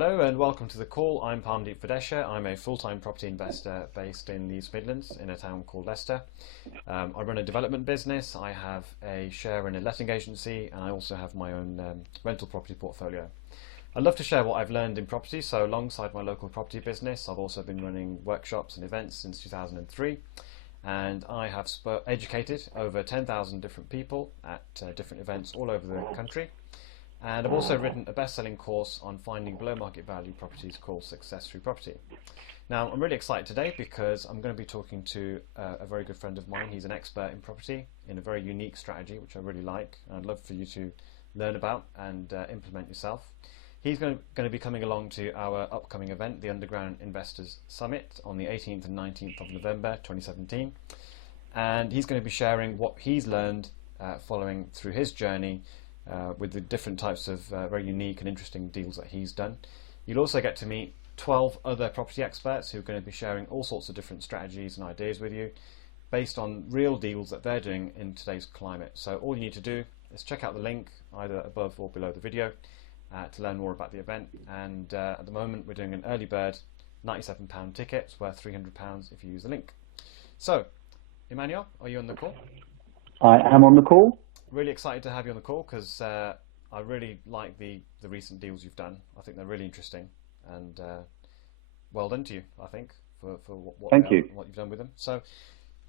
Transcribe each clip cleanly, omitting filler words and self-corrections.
Hello and welcome to the call. I'm Parmdeep Videsha. I'm a full-time property investor based in the East Midlands in a town called Leicester. I run a development business. I have a share in a letting agency, and I also have my own rental property portfolio. I'd love to share what I've learned in property. So alongside my local property business, I've also been running workshops and events since 2003. And I have educated over 10,000 different people at different events all over the country. And I've also written a best-selling course on finding below market value properties called Success Through Property. Now, I'm really excited today because I'm going to be talking to a very good friend of mine. He's an expert in property in a very unique strategy, which I really like. I'd love for you to learn about and implement yourself. He's going to be coming along to our upcoming event, the Underground Investors Summit, on the 18th and 19th of November 2017. And he's going to be sharing what he's learned following through his journey with the different types of very unique and interesting deals that he's done. You'll also get to meet 12 other property experts who are going to be sharing all sorts of different strategies and ideas with you based on real deals that they're doing in today's climate. So all you need to do is check out the link either above or below the video to learn more about the event. And at the moment we're doing an early bird £97 ticket. It's worth £300 if you use the link. So, Immanuel, are you on the call? I am on the call. Really excited to have you on the call because I really like the recent deals you've done. I think they're really interesting, and well done to you, I think, for what you've done with them. So do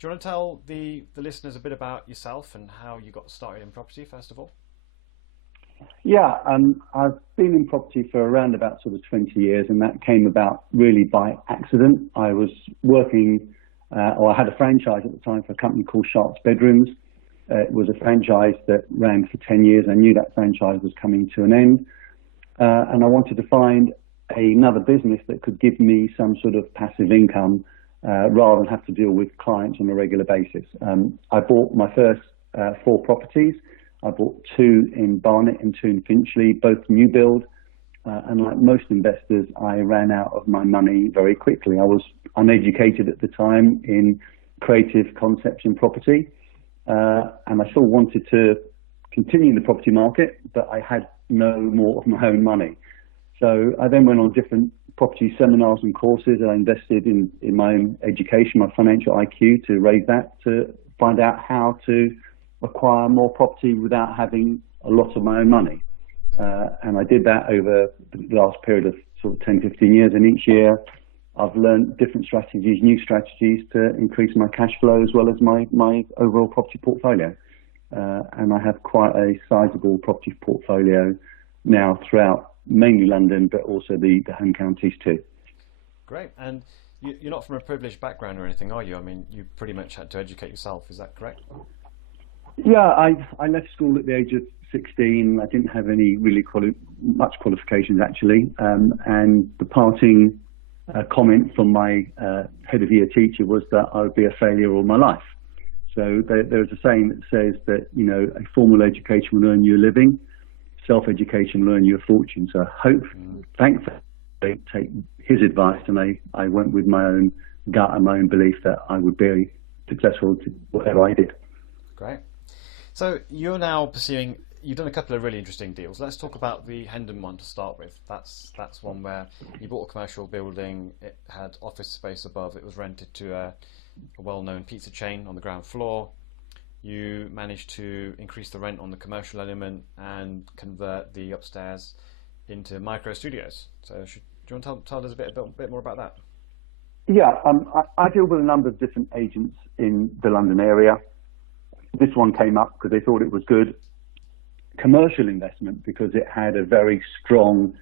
you want to tell the listeners a bit about yourself and how you got started in property, first of all? Yeah, I've been in property for around about sort of 20 years, and that came about really by accident. I was working, or I had a franchise at the time for a company called Sharp's Bedrooms. It was a franchise that ran for 10 years. I knew that franchise was coming to an end, and I wanted to find another business that could give me some sort of passive income rather than have to deal with clients on a regular basis. I bought my first 4 properties. I bought 2 in Barnet and 2 in Finchley, both new build, and like most investors, I ran out of my money very quickly. I was uneducated at the time in creative concepts in property. And I still wanted to continue in the property market, but I had no more of my own money. So I then went on different property seminars and courses, and I invested in my own education, my financial IQ, to raise that, to find out how to acquire more property without having a lot of my own money. And I did that over the last period of sort of 10, 15 years, and each year I've learned different strategies, new strategies to increase my cash flow as well as my overall property portfolio. And I have quite a sizable property portfolio now throughout mainly London, but also the home counties too. Great. And you're not from a privileged background or anything, are you? I mean, you pretty much had to educate yourself. Is that correct? Yeah, I left school at the age of 16. I didn't have any really much qualifications actually. And the parting comment from my head of year teacher was that I would be a failure all my life. So there's a saying that says that, you know, a formal education will earn you a living, self-education will earn you a fortune. So thankfully, I take his advice, and I went with my own gut and my own belief that I would be successful to whatever I did. Great. So you're now you've done a couple of really interesting deals. Let's talk about the Hendon one to start with. That's one where you bought a commercial building. It had office space above. It was rented to a well-known pizza chain on the ground floor. You managed to increase the rent on the commercial element and convert the upstairs into micro studios. So do you want to tell us a bit more about that? Yeah, I deal with a number of different agents in the London area. This one came up because they thought it was good commercial investment because it had a very strong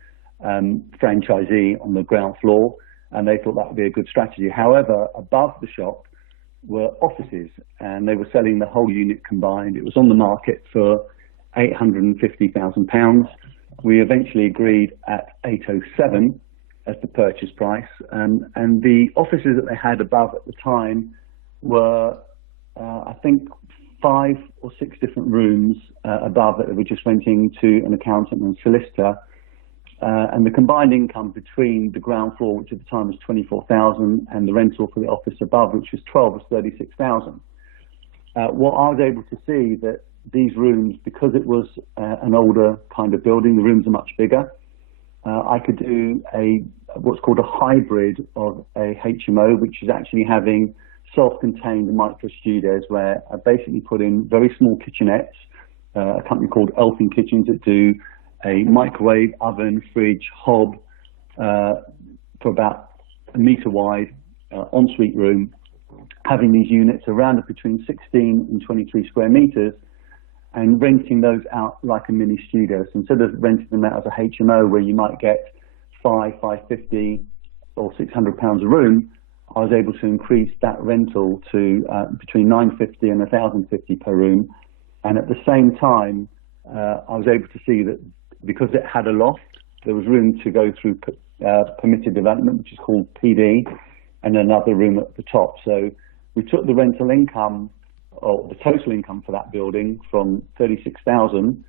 franchisee on the ground floor, and they thought that would be a good strategy. However, above the shop were offices, and they were selling the whole unit combined. It was on the market for £850,000. We eventually agreed at 807 as the purchase price, and the offices that they had above at the time were I think 5 or 6 different rooms above that they were just renting to an accountant and solicitor, and the combined income between the ground floor, which at the time was 24,000, and the rental for the office above, which was 12, was 36,000. What I was able to see that these rooms, because it was an older kind of building, the rooms are much bigger, I could do what's called a hybrid of a HMO, which is actually having self-contained micro studios where I basically put in very small kitchenettes, a company called Elfin Kitchens that do a microwave, oven, fridge, hob for about a metre wide, ensuite room, having these units around between 16 and 23 square metres and renting those out like a mini studio. So instead of renting them out as a HMO where you might get $550 or £600 a room, I was able to increase that rental to between $950 and $1,050 per room. And at the same time, I was able to see that because it had a loft, there was room to go through permitted development, which is called PD, and another room at the top. So we took the rental income, or the total income for that building, from 36,000.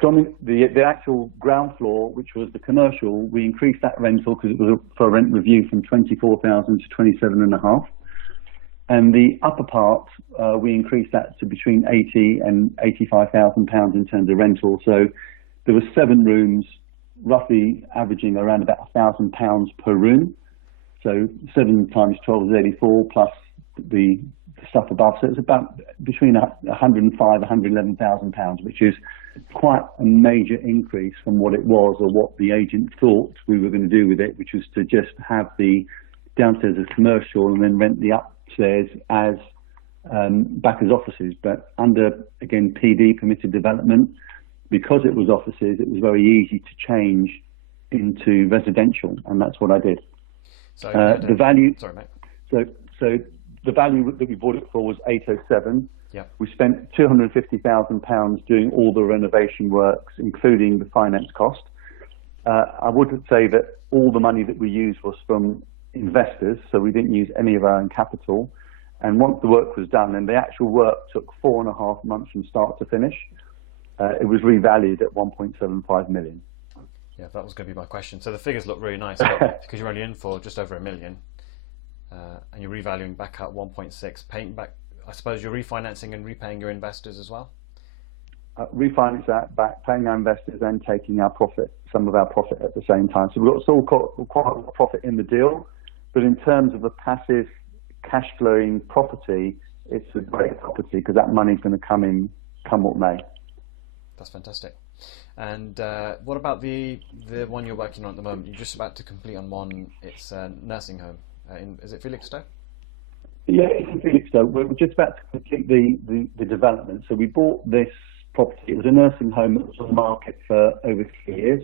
From the actual ground floor, which was the commercial, we increased that rental because it was for a rent review from 24,000 to 27.5. And the upper part, we increased that to between 80 and 85,000 pounds in terms of rental. So there were 7 rooms, roughly averaging around about £1,000 per room. So 7 times 12 is 84 plus the stuff above. So it's about between 105 111,000 pounds, which is quite a major increase from what it was or what the agent thought we were going to do with it, which was to just have the downstairs as commercial and then rent the upstairs as back as offices. But under, again, PD, permitted development, because it was offices, it was very easy to change into residential, and that's what I did. So the value. Sorry, mate. So the value that we bought it for was 807. Yeah. We spent £250,000 doing all the renovation works, including the finance cost. I would say that all the money that we used was from investors, so we didn't use any of our own capital. And once the work was done, and the actual work took 4.5 months from start to finish, it was revalued at 1.75 million. Yeah, that was going to be my question. So the figures look really nice because you're only in for just over $1 million, and you're revaluing back at 1.6, paying back. I suppose you're refinancing and repaying your investors as well. Refinance that back, paying our investors and taking our profit, some of our profit at the same time. So we've got still quite a lot of profit in the deal, but in terms of the passive cash flowing property, it's a great property because that money's going to come what may. That's fantastic. And what about the one you're working on at the moment? You're just about to complete on one. It's a nursing home. Is it Felixstowe? Yeah, it's in Felixstowe. We're just about to complete the development. So we bought this property. It was a nursing home that was on the market for over 3 years.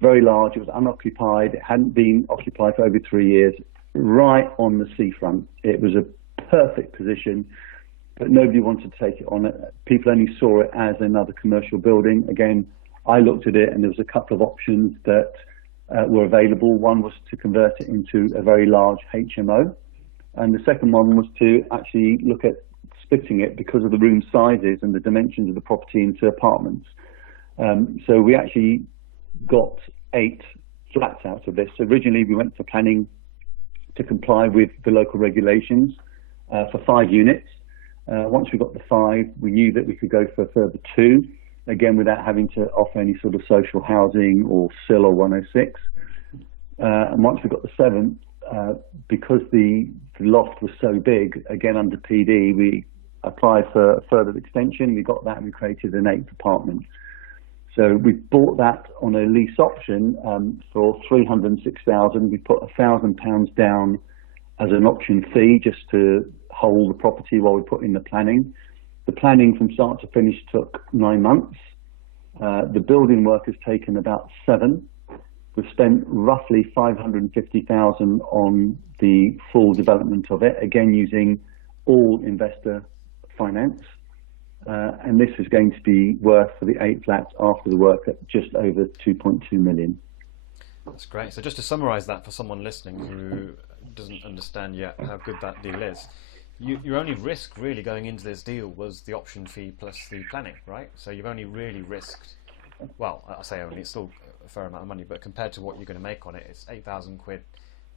Very large. It was unoccupied. It hadn't been occupied for over 3 years. Right on the seafront. It was a perfect position, but nobody wanted to take it on. People only saw it as another commercial building. Again, I looked at it and there was a couple of options that were available. One was to convert it into a very large HMO. And the second one was to actually look at splitting it because of the room sizes and the dimensions of the property into apartments. So we actually got 8 flats out of this. Originally, we went for planning to comply with the local regulations for 5 units. Once we got the 5, we knew that we could go for a further 2, again, without having to offer any sort of social housing or SIL or 106. And once we got the 7th, because the loft was so big, again, under PD, we applied for a further extension. We got that and we created an 8th apartment. So we bought that on a lease option for 306,000. We put £1,000 down as an option fee just to hold the property while we put in the planning. The planning from start to finish took 9 months. The building work has taken about 7. We've spent roughly 550,000 on the full development of it, again using all investor finance. And this is going to be worth for the 8 flats after the work at just over 2.2 million. That's great. So just to summarise that for someone listening who doesn't understand yet how good that deal is, your only risk really going into this deal was the option fee plus the planning, right? So you've only really risked, well, I say only, it's still a fair amount of money, but compared to what you're going to make on it, it's 8,000 quid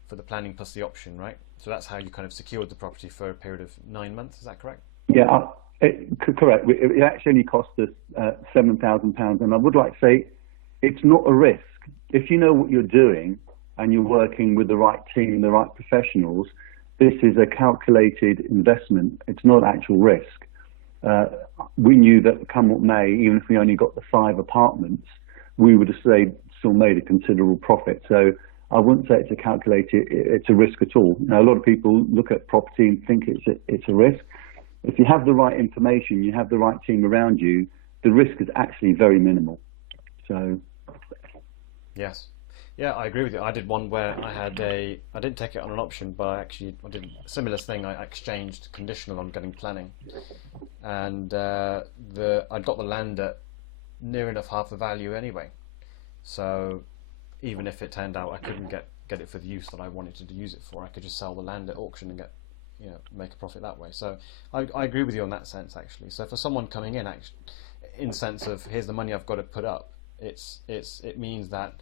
for the planning plus the option, right? So that's how you kind of secured the property for a period of 9 months, is that correct? Yeah, correct. It actually only cost us £7,000, and I would like to say it's not a risk. If you know what you're doing and you're working with the right team, the right professionals, this is a calculated investment. It's not actual risk. We knew that come what may, even if we only got the 5 apartments, we would have still made a considerable profit. So I wouldn't say it's a calculated, it's a risk at all. Now, a lot of people look at property and think it's a risk. If you have the right information, you have the right team around you, the risk is actually very minimal. So, yes. Yeah, I agree with you. I did one where I didn't take it on an option, but I did a similar thing. I exchanged conditional on getting planning, and I got the land at near enough half the value anyway. So even if it turned out I couldn't get it for the use that I wanted to use it for, I could just sell the land at auction and make a profit that way. So I agree with you on that sense, actually. So for someone coming in sense of here's the money I've got to put up, it means that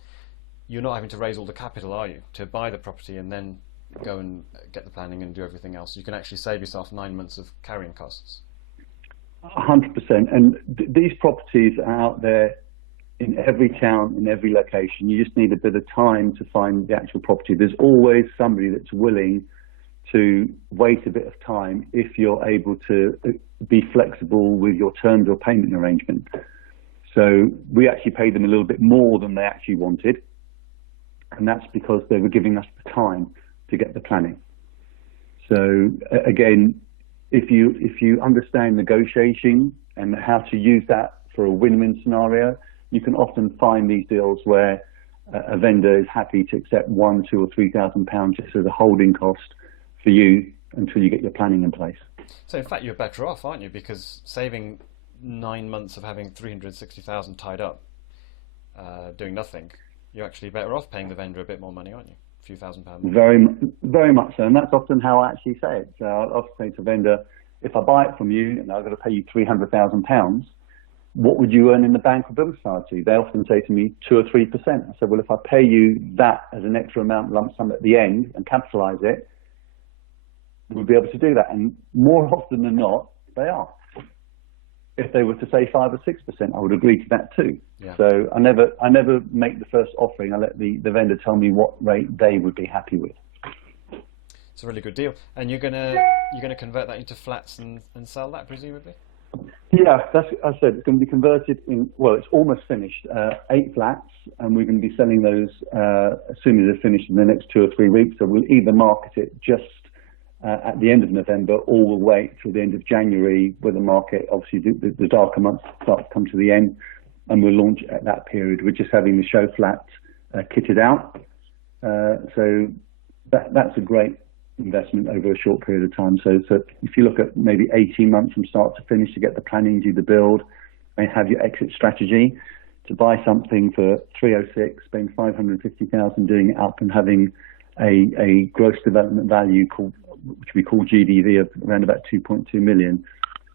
you're not having to raise all the capital, are you, to buy the property and then go and get the planning and do everything else. You can actually save yourself 9 months of carrying costs. 100%. And these properties are out there in every town, in every location. You just need a bit of time to find the actual property. There's always somebody that's willing to wait a bit of time if you're able to be flexible with your terms or payment arrangement. So we actually paid them a little bit more than they actually wanted. And that's because they were giving us the time to get the planning. So again, if you understand negotiating and how to use that for a win-win scenario, you can often find these deals where a vendor is happy to accept £1,000, £2,000 or £3,000 just as a holding cost for you until you get your planning in place. So in fact, you're better off, aren't you? Because saving 9 months of having 360,000 tied up, doing nothing, you're actually better off paying the vendor a bit more money, aren't you? A few £1,000s more. Very, very much so, and that's often how I actually say it. So I'll often say to a vendor, if I buy it from you and I've got to pay you £300,000, what would you earn in the bank or building society? They often say to me 2 or 3%. I said, well, if I pay you that as an extra amount lump sum at the end and capitalise it, we'll be able to do that. And more often than not, they are. If they were to say 5 or 6%, I would agree to that too. Yeah. So I never make the first offering. I let the vendor tell me what rate they would be happy with. It's a really good deal. And you're gonna convert that into flats and sell that, presumably? Yeah, I said it's going to be converted in. Well, it's almost finished. 8 flats, and we're going to be selling those as soon as they're finished in the next 2 or 3 weeks. So we'll either market it just at the end of November, or we'll wait till the end of January, where the market, obviously the darker months start to come to the end, and we'll launch at that period. We're just having the show flats kitted out. So that's a great investment over a short period of time. So if you look at maybe 18 months from start to finish to get the planning, do the build, and have your exit strategy, to buy something for 306, spend 550,000 doing it up, and having a gross development value which we call GDV of around about 2.2 million.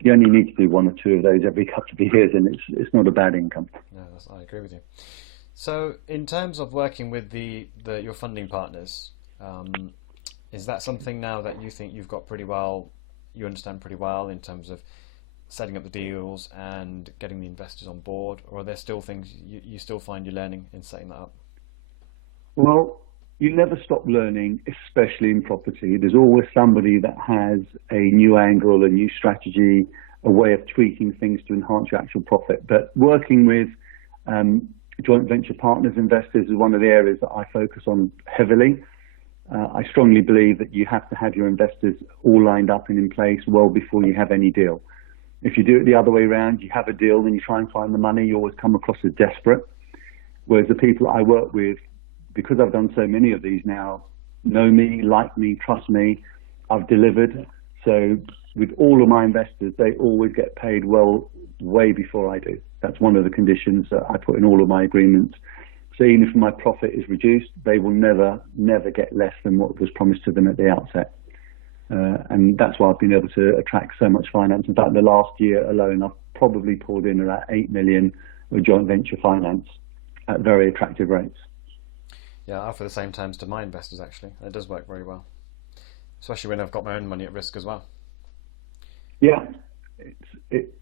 You only need to do 1 or 2 of those every couple of years, and it's not a bad income. No, I agree with you. So in terms of working with your funding partners, is that something now that you think you understand pretty well in terms of setting up the deals and getting the investors on board, or are there still things you still find you're learning in setting that up? Well, you never stop learning, especially in property. There's always somebody that has a new angle, a new strategy, a way of tweaking things to enhance your actual profit. But working with joint venture partners, investors, is one of the areas that I focus on heavily. I strongly believe that you have to have your investors all lined up and in place well before you have any deal. If you do it the other way around, you have a deal and you try and find the money, you always come across as desperate. Whereas the people I work with, because I've done so many of these now, know me, like me, trust me, I've delivered. So with all of my investors, they always get paid well way before I do. That's one of the conditions that I put in all of my agreements. So even if my profit is reduced, they will never get less than what was promised to them at the outset. And that's why I've been able to attract so much finance. In fact, the last year alone, I've probably poured in around 8 million of joint venture finance at very attractive rates. Yeah, I offer the same terms to my investors, actually. It does work very well, especially when I've got my own money at risk as well. Yeah, it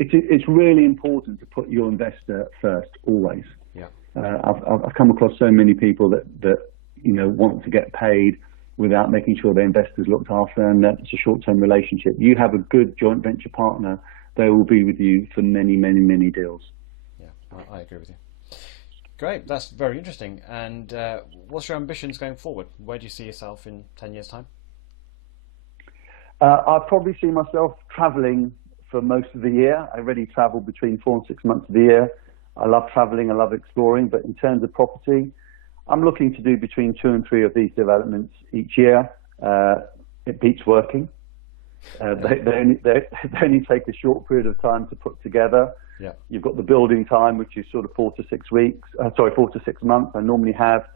it's really important to put your investor first always. Yeah. I've come across so many people that want to get paid without making sure their investors looked after, and that's a short-term relationship. You have a good joint venture partner, they will be with you for many, many, many deals. Yeah, I agree with you. Great, that's very interesting. And what's your ambitions going forward? Where do you see yourself in 10 years' time? I probably see myself traveling for most of the year. I already travel between 4 and 6 months of the year. I love traveling, I love exploring, but in terms of property, I'm looking to do between 2 and 3 of these developments each year. It beats working. They only take a short period of time to put together. Yeah. You've got the building time, which is sort of 4 to 6 months. I normally have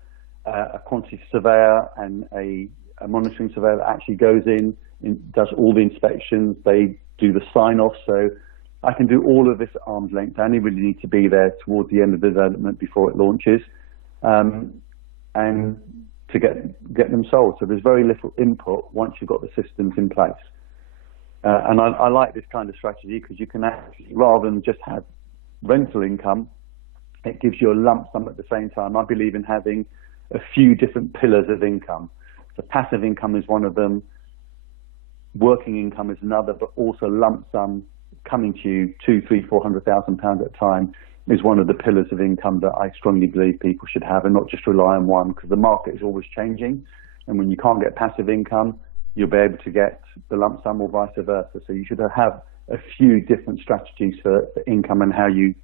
a quantity surveyor and a monitoring surveyor that actually goes in and does all the inspections. They do the sign-off, so I can do all of this at arm's length. I only really need to be there towards the end of the development before it launches, and to get them sold. So there's very little input once you've got the systems in place. And I like this kind of strategy because you can actually, rather than just have rental income, it gives you a lump sum at the same time. I believe in having a few different pillars of income. So passive income is one of them, working income is another, but also lump sum coming to you, 200,000, 300,000, 400,000 pounds at a time is one of the pillars of income that I strongly believe people should have, and not just rely on one, because the market is always changing. And when you can't get passive income, you'll be able to get the lump sum or vice versa. So you should have a few different strategies for income and how you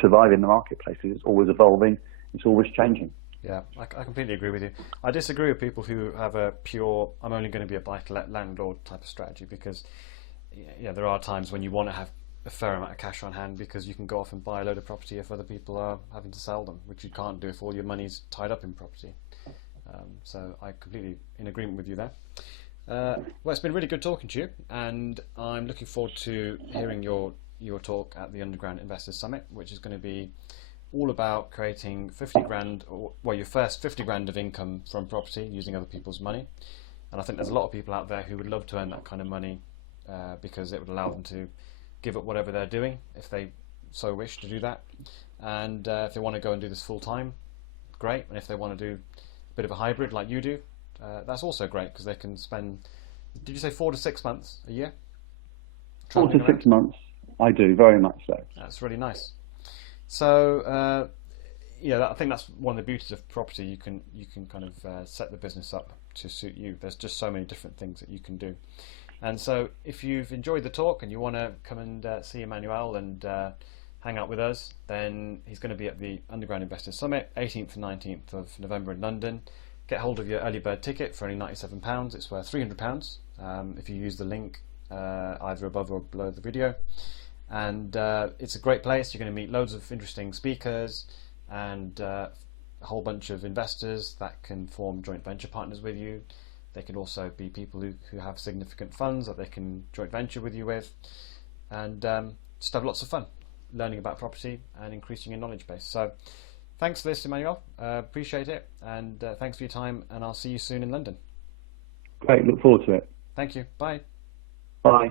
survive in the marketplace. It's always evolving. It's always changing. Yeah, I completely agree with you. I disagree with people who have a pure, I'm only going to be a buy-to-let landlord type of strategy, because there are times when you want to have a fair amount of cash on hand because you can go off and buy a load of property if other people are having to sell them, which you can't do if all your money's tied up in property. So I completely in agreement with you there. Well, it's been really good talking to you, and I'm looking forward to hearing your talk at the Underground Investors Summit, which is going to be all about creating 50 grand, or your first 50 grand of income from property using other people's money. And I think there's a lot of people out there who would love to earn that kind of money because it would allow them to give up whatever they're doing if they so wish to do that. And if they want to go and do this full time, great. And if they want to do a bit of a hybrid like you do, that's also great because they can spend, did you say 4 to 6 months a year? 4 to 6 months, I do, very much so. That's really nice. So, I think that's one of the beauties of property. You can kind of set the business up to suit you. There's just so many different things that you can do. And so if you've enjoyed the talk and you want to come and see Immanuel and hang out with us, then he's going to be at the Underground Investors Summit, 18th and 19th of November in London. Get hold of your early bird ticket for only £97. It's worth £300 if you use the link either above or below the video. And it's a great place. You're going to meet loads of interesting speakers and a whole bunch of investors that can form joint venture partners with you. They can also be people who have significant funds that they can joint venture with you with, and just have lots of fun learning about property and increasing your knowledge base. So thanks for this, Immanuel. Appreciate it, and thanks for your time, and I'll see you soon in London. Great, look forward to it. Thank you. Bye. Bye.